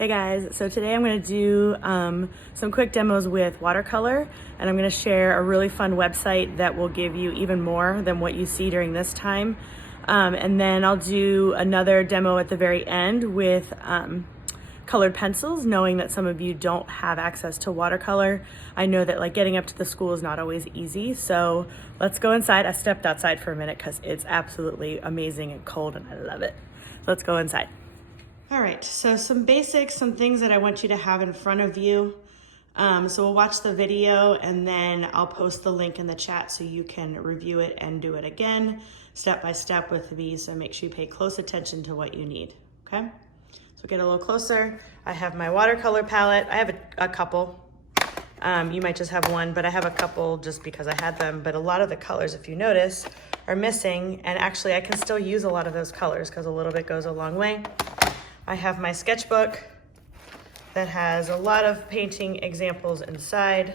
Hey guys, so today I'm going to do some quick demos with watercolor, and I'm going to share a really fun website that will give you even more than what you see during this time. And then I'll do another demo at the very end with colored pencils, knowing that some of you don't have access to watercolor. I know that like getting up to the school is not always easy, so let's go inside. I stepped outside for a minute because it's absolutely amazing and cold and I love it. Let's go inside. All right, so some basics, some things that I want you to have in front of you. So we'll watch the video and then I'll post the link in the chat so you can review it and do it again, step by step with me. So make sure you pay close attention to what you need, okay? So get a little closer. I have my watercolor palette. I have a couple. You might just have one, but I have a couple just because I had them. But a lot of the colors, if you notice, are missing. And actually I can still use a lot of those colors because a little bit goes a long way. I have my sketchbook that has a lot of painting examples inside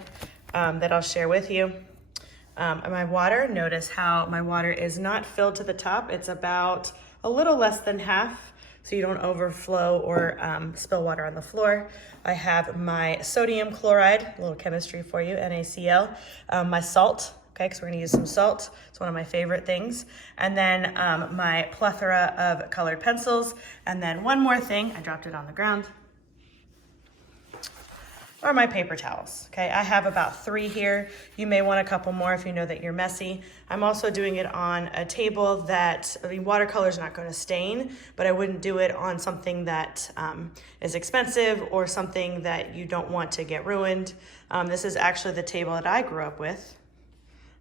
that I'll share with you. My water, notice how my water is not filled to the top. It's about a little less than half, so you don't overflow or spill water on the floor. I have my sodium chloride, a little chemistry for you, NaCl, my salt, okay, because we're gonna use some salt. It's one of my favorite things. And then my plethora of colored pencils. And then one more thing, I dropped it on the ground, are my paper towels, okay? I have about 3 here. You may want a couple more if you know that you're messy. I'm also doing it on a table that, I mean, watercolor is not gonna stain, but I wouldn't do it on something that is expensive or something that you don't want to get ruined. This is actually the table that I grew up with.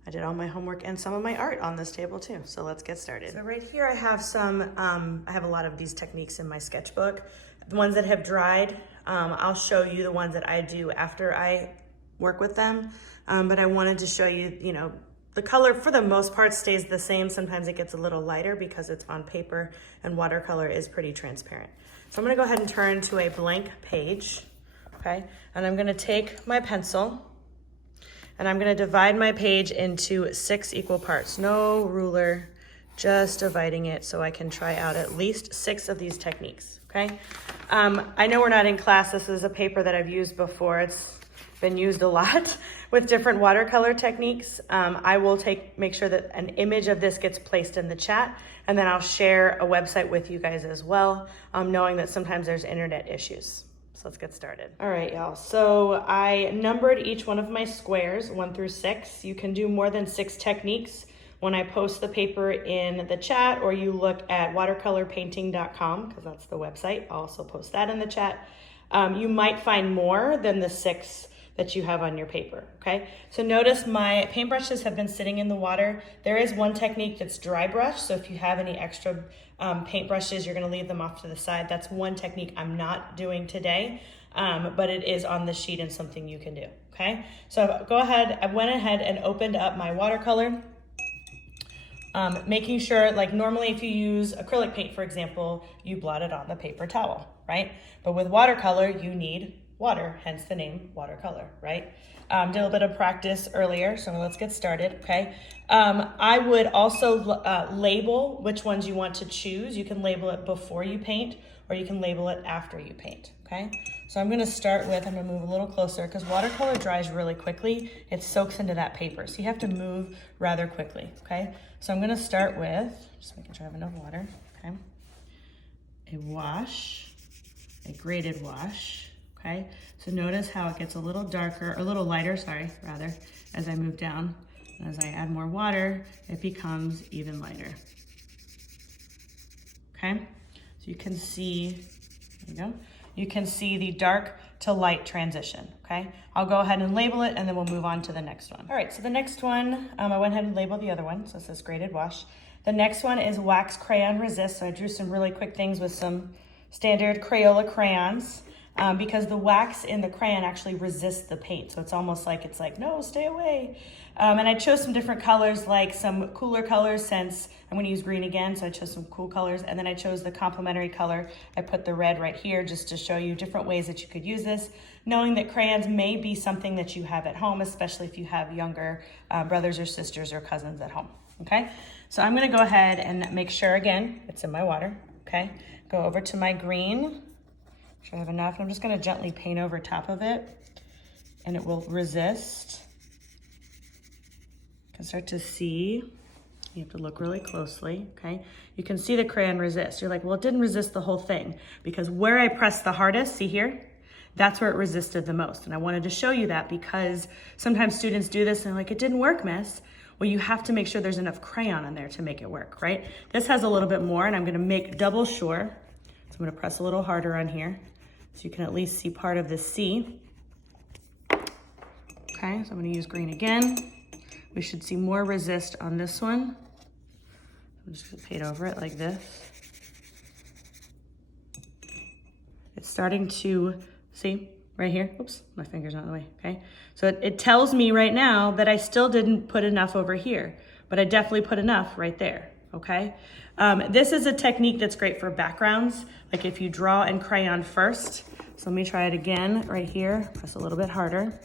I did all my homework and some of my art on this table too. So let's get started. So right here I have some, I have a lot of these techniques in my sketchbook. The ones that have dried, I'll show you the ones that I do after I work with them. But I wanted to show you, you know, the color for the most part stays the same. Sometimes it gets a little lighter because it's on paper and watercolor is pretty transparent. So I'm gonna go ahead and turn to a blank page, okay? And I'm gonna take my pencil and I'm gonna divide my page into 6 equal parts. No ruler, just dividing it so I can try out at least 6 of these techniques, okay? I know we're not in class. This is a paper that I've used before. It's been used a lot with different watercolor techniques. I will make sure that an image of this gets placed in the chat, and then I'll share a website with you guys as well, knowing that sometimes there's internet issues. So let's get started. All right, y'all. So I numbered each one of my squares 1 through 6. You can do more than 6 techniques when I post the paper in the chat, or you look at watercolorpainting.com because that's the website. I'll also post that in the chat. You might find more than the 6 that you have on your paper, okay? So notice my paintbrushes have been sitting in the water. There is one technique that's dry brush, so if you have any extra paintbrushes, you're gonna leave them off to the side. That's one technique I'm not doing today, but it is on the sheet and something you can do, okay? So go ahead, I went ahead and opened up my watercolor, making sure, like normally if you use acrylic paint, for example, you blot it on the paper towel, right? But with watercolor, you need water, hence the name watercolor, right? Did a little bit of practice earlier, so let's get started, okay? I would also label which ones you want to choose. You can label it before you paint, or you can label it after you paint, okay? So I'm gonna start with, I'm gonna move a little closer because watercolor dries really quickly. It soaks into that paper, so you have to move rather quickly, okay? So I'm gonna start with, just making sure I have enough water, okay? A wash, a graded wash, okay? So notice how it gets a little darker, or a little lighter, sorry, rather, as I move down. And as I add more water, it becomes even lighter, okay? So you can see, there you go. You can see the dark to light transition, okay? I'll go ahead and label it and then we'll move on to the next one. All right, so the next one, I went ahead and labeled the other one, so it says graded wash. The next one is wax crayon resist. So I drew some really quick things with some standard Crayola crayons because the wax in the crayon actually resists the paint. So it's almost like, no, stay away. And I chose some different colors, like some cooler colors since I'm gonna use green again, so I chose some cool colors, and then I chose the complementary color. I put the red right here just to show you different ways that you could use this, knowing that crayons may be something that you have at home, especially if you have younger brothers or sisters or cousins at home, okay? So I'm gonna go ahead and make sure, again, it's in my water, okay? Go over to my green, sure I have enough. I'm just gonna gently paint over top of it and it will resist. You can start to see, you have to look really closely, okay? You can see the crayon resist. You're like, well, it didn't resist the whole thing because where I pressed the hardest, see here? That's where it resisted the most. And I wanted to show you that because sometimes students do this and they're like, it didn't work, miss. Well, you have to make sure there's enough crayon on there to make it work, right? This has a little bit more and I'm gonna make double sure. So I'm gonna press a little harder on here so you can at least see part of the C. Okay, so I'm gonna use green again. We should see more resist on this one. I'm just gonna paint over it like this. It's starting to, see, right here, oops, my finger's not in the way, okay? So it tells me right now that I still didn't put enough over here, but I definitely put enough right there, okay? This is a technique that's great for backgrounds, like if you draw in crayon first. So let me try it again right here, press a little bit harder,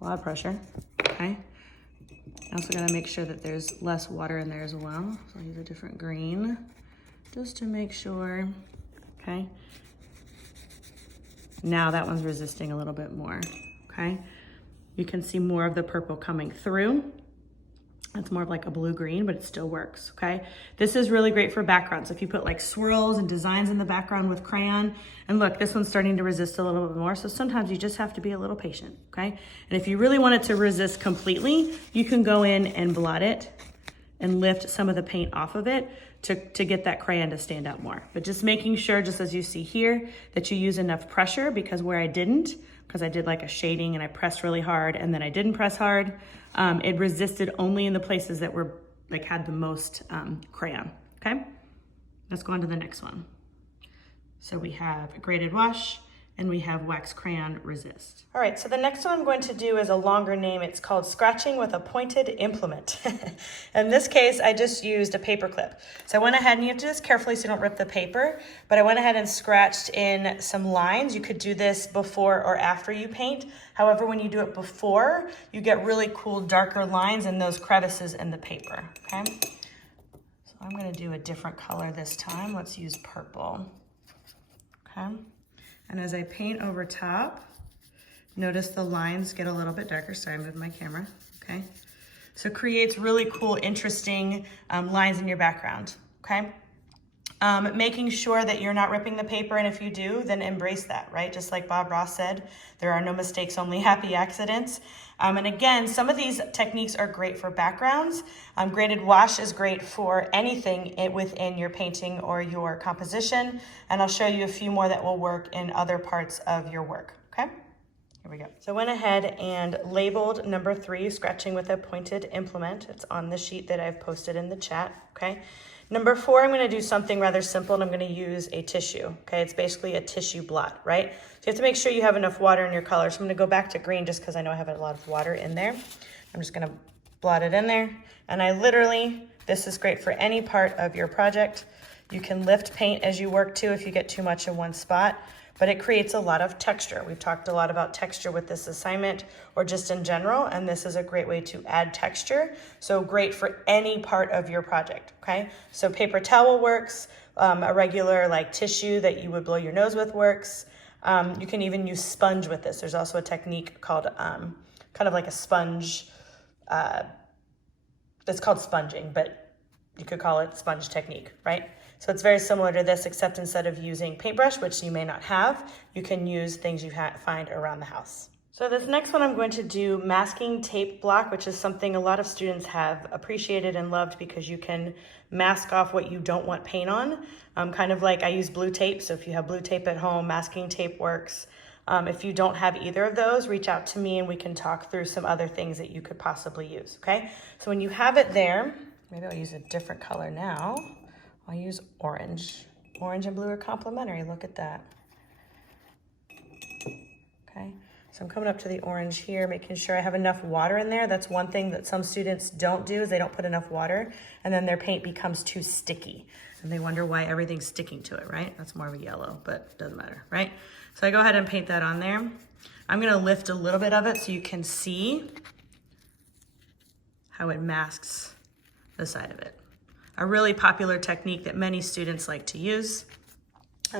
a lot of pressure, okay? I also gotta make sure that there's less water in there as well. So I'll use a different green just to make sure, okay? Now that one's resisting a little bit more, okay? You can see more of the purple coming through. It's more of like a blue-green, but it still works, okay? This is really great for backgrounds. If you put like swirls and designs in the background with crayon, and look, this one's starting to resist a little bit more, so sometimes you just have to be a little patient, okay? And if you really want it to resist completely, you can go in and blot it and lift some of the paint off of it to get that crayon to stand out more. But just making sure, just as you see here, that you use enough pressure, because where I didn't, because I did like a shading and I pressed really hard and then I didn't press hard, it resisted only in the places that were like had the most crayon, okay? Let's go on to the next one. So we have graded wash and we have wax crayon resist. All right, so the next one I'm going to do is a longer name. It's called scratching with a pointed implement. In this case, I just used a paper clip. So I went ahead, and you have to do this carefully so you don't rip the paper, but I went ahead and scratched in some lines. You could do this before or after you paint. However, when you do it before, you get really cool darker lines in those crevices in the paper, okay? So I'm gonna do a different color this time. Let's use purple, okay? And as I paint over top, notice the lines get a little bit darker. Sorry, I moved my camera, okay? So it creates really cool, interesting lines in your background, okay? Making sure that you're not ripping the paper, and if you do, then embrace that, right? Just like Bob Ross said, there are no mistakes, only happy accidents. And again, some of these techniques are great for backgrounds. Graded wash is great for anything within your painting or your composition. And I'll show you a few more that will work in other parts of your work, okay? Here we go. So I went ahead and labeled number 3, scratching with a pointed implement. It's on the sheet that I've posted in the chat, okay? Number 4, I'm gonna do something rather simple, and I'm gonna use a tissue, okay? It's basically a tissue blot, right? So you have to make sure you have enough water in your color. So I'm gonna go back to green just because I know I have a lot of water in there. I'm just gonna blot it in there. And I literally, this is great for any part of your project. You can lift paint as you work too if you get too much in one spot, but it creates a lot of texture. We've talked a lot about texture with this assignment or just in general, and this is a great way to add texture. So great for any part of your project, okay? So paper towel works, a regular like tissue that you would blow your nose with works. You can even use sponge with this. There's also a technique called kind of like a sponge, it's called sponging, but you could call it sponge technique, right? So it's very similar to this, except instead of using paintbrush, which you may not have, you can use things you find around the house. So this next one I'm going to do masking tape block, which is something a lot of students have appreciated and loved because you can mask off what you don't want paint on. Kind of like I use blue tape, so if you have blue tape at home, masking tape works. If you don't have either of those, reach out to me and we can talk through some other things that you could possibly use, okay? So when you have it there, maybe I'll use a different color now. I'll use orange. Orange and blue are complementary, look at that. Okay, so I'm coming up to the orange here, making sure I have enough water in there. That's one thing that some students don't do is they don't put enough water and then their paint becomes too sticky. And they wonder why everything's sticking to it, right? That's more of a yellow, but it doesn't matter, right? So I go ahead and paint that on there. I'm gonna lift a little bit of it so you can see how it masks the side of it. A really popular technique that many students like to use.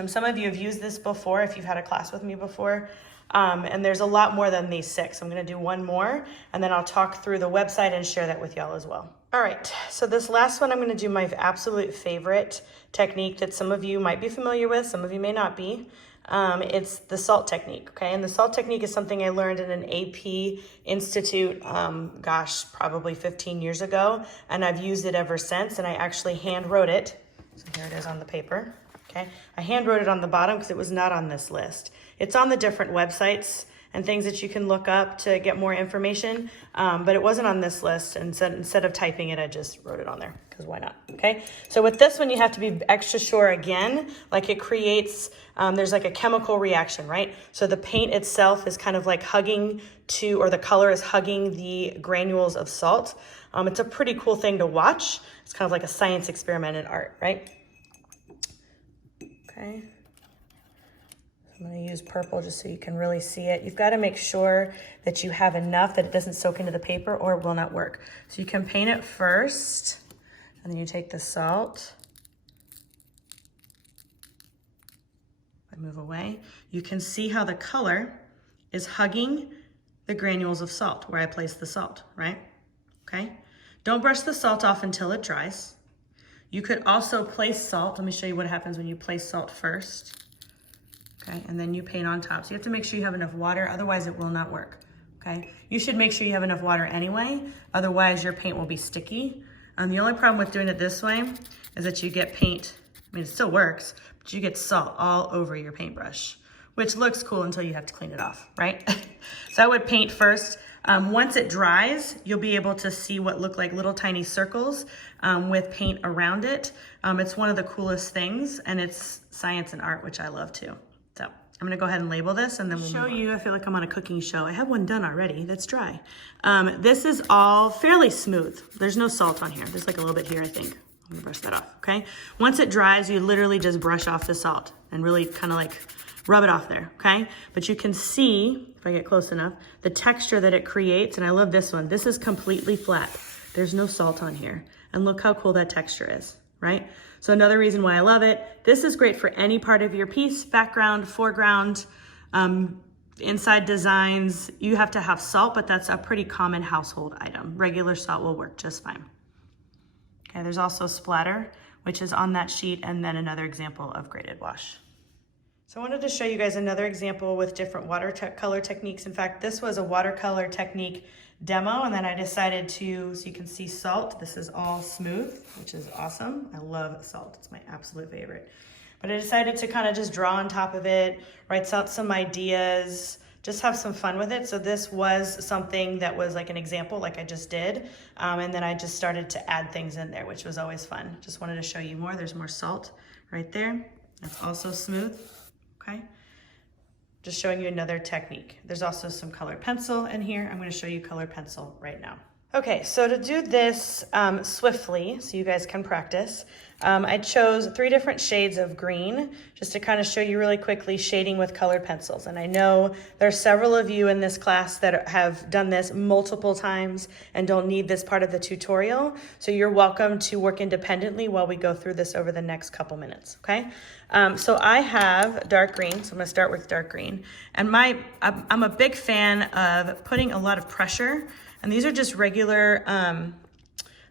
Some of you have used this before if you've had a class with me before. And there's a lot more than these 6. I'm gonna do one more, and then I'll talk through the website and share that with y'all as well. All right, so this last one, I'm gonna do my absolute favorite technique that some of you might be familiar with, some of you may not be. It's the salt technique, okay? And the salt technique is something I learned in an AP Institute, probably 15 years ago, and I've used it ever since, and I actually hand wrote it. So here it is on the paper, okay? I hand wrote it on the bottom because it was not on this list. It's on the different websites and things that you can look up to get more information, but it wasn't on this list, and so instead of typing it, I just wrote it on there, because why not, okay? So with this one, you have to be extra sure again, like it creates, there's like a chemical reaction, right? So the paint itself is kind of like hugging to, or the color is hugging the granules of salt. It's a pretty cool thing to watch. It's kind of like a science experiment in art, right? Okay. I'm gonna use purple just so you can really see it. You've got to make sure that you have enough that it doesn't soak into the paper or it will not work. So you can paint it first, and then you take the salt. I move away. You can see how the color is hugging the granules of salt where I place the salt, right? Okay. Don't brush the salt off until it dries. You could also place salt. Let me show you what happens when you place salt first. Okay, and then you paint on top. So you have to make sure you have enough water, otherwise it will not work, okay? You should make sure you have enough water anyway, otherwise your paint will be sticky. The only problem with doing it this way is that you get paint, I mean, it still works, but you get salt all over your paintbrush, which looks cool until you have to clean it off, right? So I would paint first. Once it dries, you'll be able to see what look like little tiny circles with paint around it. It's one of the coolest things, and it's science and art, which I love too. So I'm gonna go ahead and label this, and then we'll show you. I feel like I'm on a cooking show. I have one done already that's dry. This is all fairly smooth. There's no salt on here. There's like a little bit here, I think. I'm gonna brush that off, okay? Once it dries, you literally just brush off the salt and really kind of like rub it off there, okay? But you can see, if I get close enough, the texture that it creates, and I love this one. This is completely flat. There's no salt on here. And look how cool that texture is, right? So another reason why I love it, this is great for any part of your piece, background, foreground, inside designs. You have to have salt, but that's a pretty common household item. Regular salt will work just fine. Okay, there's also splatter, which is on that sheet, and then another example of graded wash. So I wanted to show you guys another example with different watercolor techniques. In fact, this was a watercolor technique demo, and then I decided to, so you can see salt. This is all smooth, which is awesome. I love salt. It's my absolute favorite. But I decided to kind of just draw on top of it, write out some ideas, just have some fun with it. So this was something that was like an example, like I just did. And then I just started to add things in there, which was always fun. Just wanted to show you more. There's more salt right there. That's also smooth, okay? Just showing you another technique. There's also some colored pencil in here. I'm going to show you colored pencil right now. Okay, so to do this swiftly, so you guys can practice, I chose 3 different shades of green, just to kind of show you really quickly shading with colored pencils. And I know there are several of you in this class that have done this multiple times and don't need this part of the tutorial. So you're welcome to work independently while we go through this over the next couple minutes, okay? So I have dark green, so I'm gonna start with dark green. And I'm a big fan of putting a lot of pressure, and these are just regular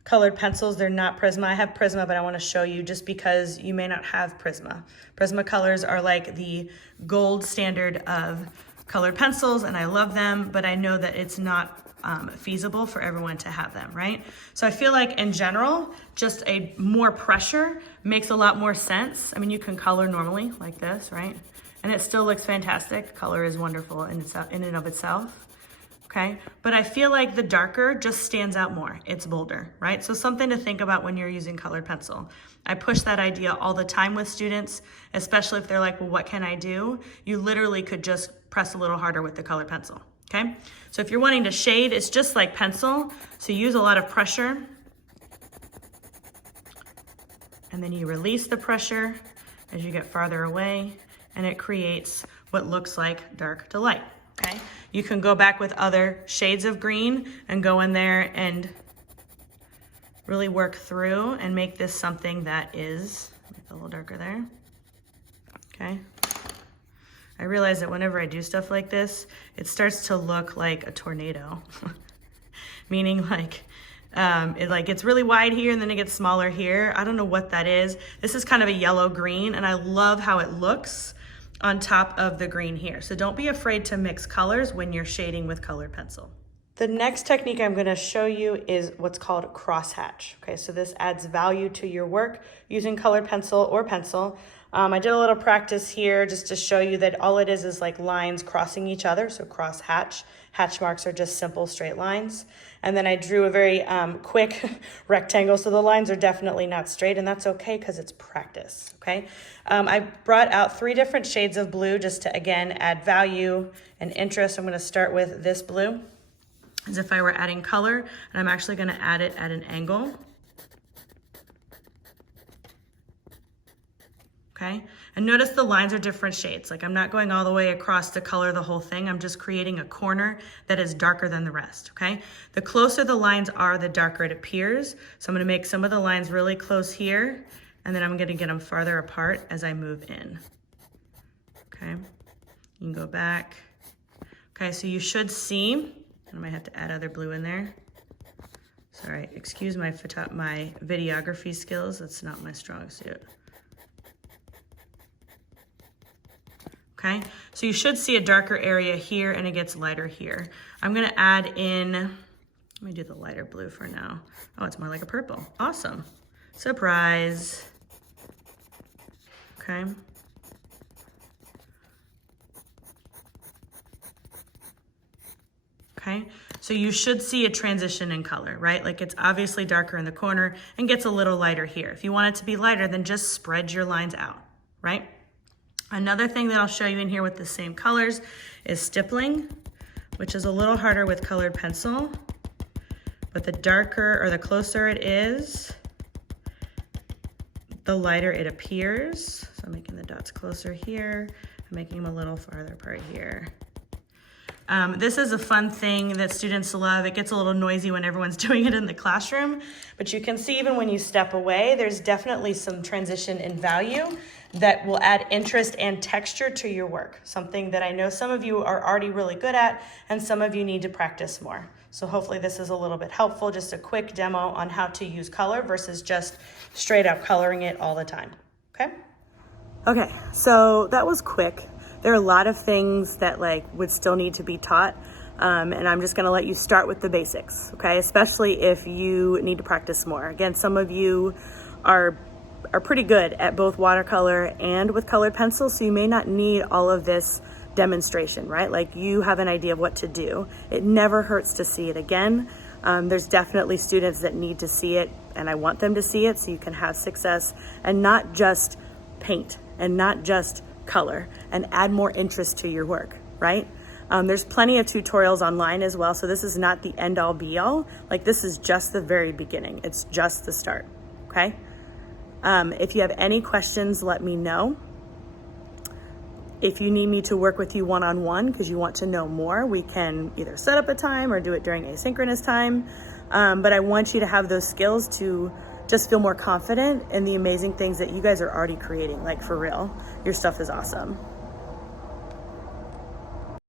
colored pencils. They're not Prisma. I have Prisma, but I want to show you just because you may not have Prisma. Prisma colors are like the gold standard of colored pencils, and I love them, but I know that it's not feasible for everyone to have them, right? So I feel like in general, just a more pressure makes a lot more sense. I mean, you can color normally like this, right? And it still looks fantastic. Color is wonderful in and of itself. Okay, but I feel like the darker just stands out more. It's bolder, right? So something to think about when you're using colored pencil. I push that idea all the time with students, especially if they're like, well, what can I do? You literally could just press a little harder with the colored pencil, okay? So if you're wanting to shade, it's just like pencil. So use a lot of pressure. And then you release the pressure as you get farther away, and it creates what looks like dark to light. Okay, you can go back with other shades of green and go in there and really work through and make this something that is, make it a little darker there. okay? I realize that whenever I do stuff like this, it starts to look like a tornado, meaning like, it like gets really wide here and then it gets smaller here. I don't know what that is. This is kind of a yellow green and I love how it looks on top of the green here. So don't be afraid to mix colors when you're shading with colored pencil. The next technique I'm going to show you is what's called crosshatch. Okay, so this adds value to your work using colored pencil or pencil. I did a little practice here just to show you that all it is like lines crossing each other. So crosshatch. Hatch marks are just simple straight lines. And then I drew a very quick rectangle. So the lines are definitely not straight, and that's okay because it's practice, okay? I brought out 3 different shades of blue just to, again, add value and interest. I'm going to start with this blue as if I were adding color, and I'm actually going to add it at an angle. Okay, and notice the lines are different shades. Like I'm not going all the way across to color the whole thing. I'm just creating a corner that is darker than the rest, okay? The closer the lines are, the darker it appears. So I'm gonna make some of the lines really close here, and then I'm gonna get them farther apart as I move in, okay? You can go back. Okay, so you should see, I might have to add other blue in there. Sorry, excuse my videography skills. That's not my strong suit. Okay, so you should see a darker area here and it gets lighter here. I'm gonna add in, let me do the lighter blue for now. Oh, it's more like a purple. Awesome. Surprise. Okay. Okay, so you should see a transition in color, right? Like it's obviously darker in the corner and gets a little lighter here. If you want it to be lighter, then just spread your lines out, right? Another thing that I'll show you in here with the same colors is stippling, which is a little harder with colored pencil, but the darker or the closer it is, the lighter it appears. So I'm making the dots closer here, I'm making them a little farther apart here. This is a fun thing that students love. It gets a little noisy when everyone's doing it in the classroom, but you can see even when you step away, there's definitely some transition in value that will add interest and texture to your work, something that I know some of you are already really good at and some of you need to practice more. So hopefully this is a little bit helpful, just a quick demo on how to use color versus just straight up coloring it all the time, okay? Okay, so that was quick. There are a lot of things that would still need to be taught, and I'm just gonna let you start with the basics, okay? Especially if you need to practice more. Again, some of you are pretty good at both watercolor and with colored pencil, so you may not need all of this demonstration, right? Like you have an idea of what to do. It never hurts to see it again. There's definitely students that need to see it, and I want them to see it so you can have success and not just paint and not just color, and add more interest to your work, right? There's plenty of tutorials online as well, so this is not the end all be all. Like this is just the very beginning. It's just the start, okay? If you have any questions, let me know. If you need me to work with you one-on-one because you want to know more, we can either set up a time or do it during asynchronous time. But I want you to have those skills to just feel more confident in the amazing things that you guys are already creating. Like for real, your stuff is awesome.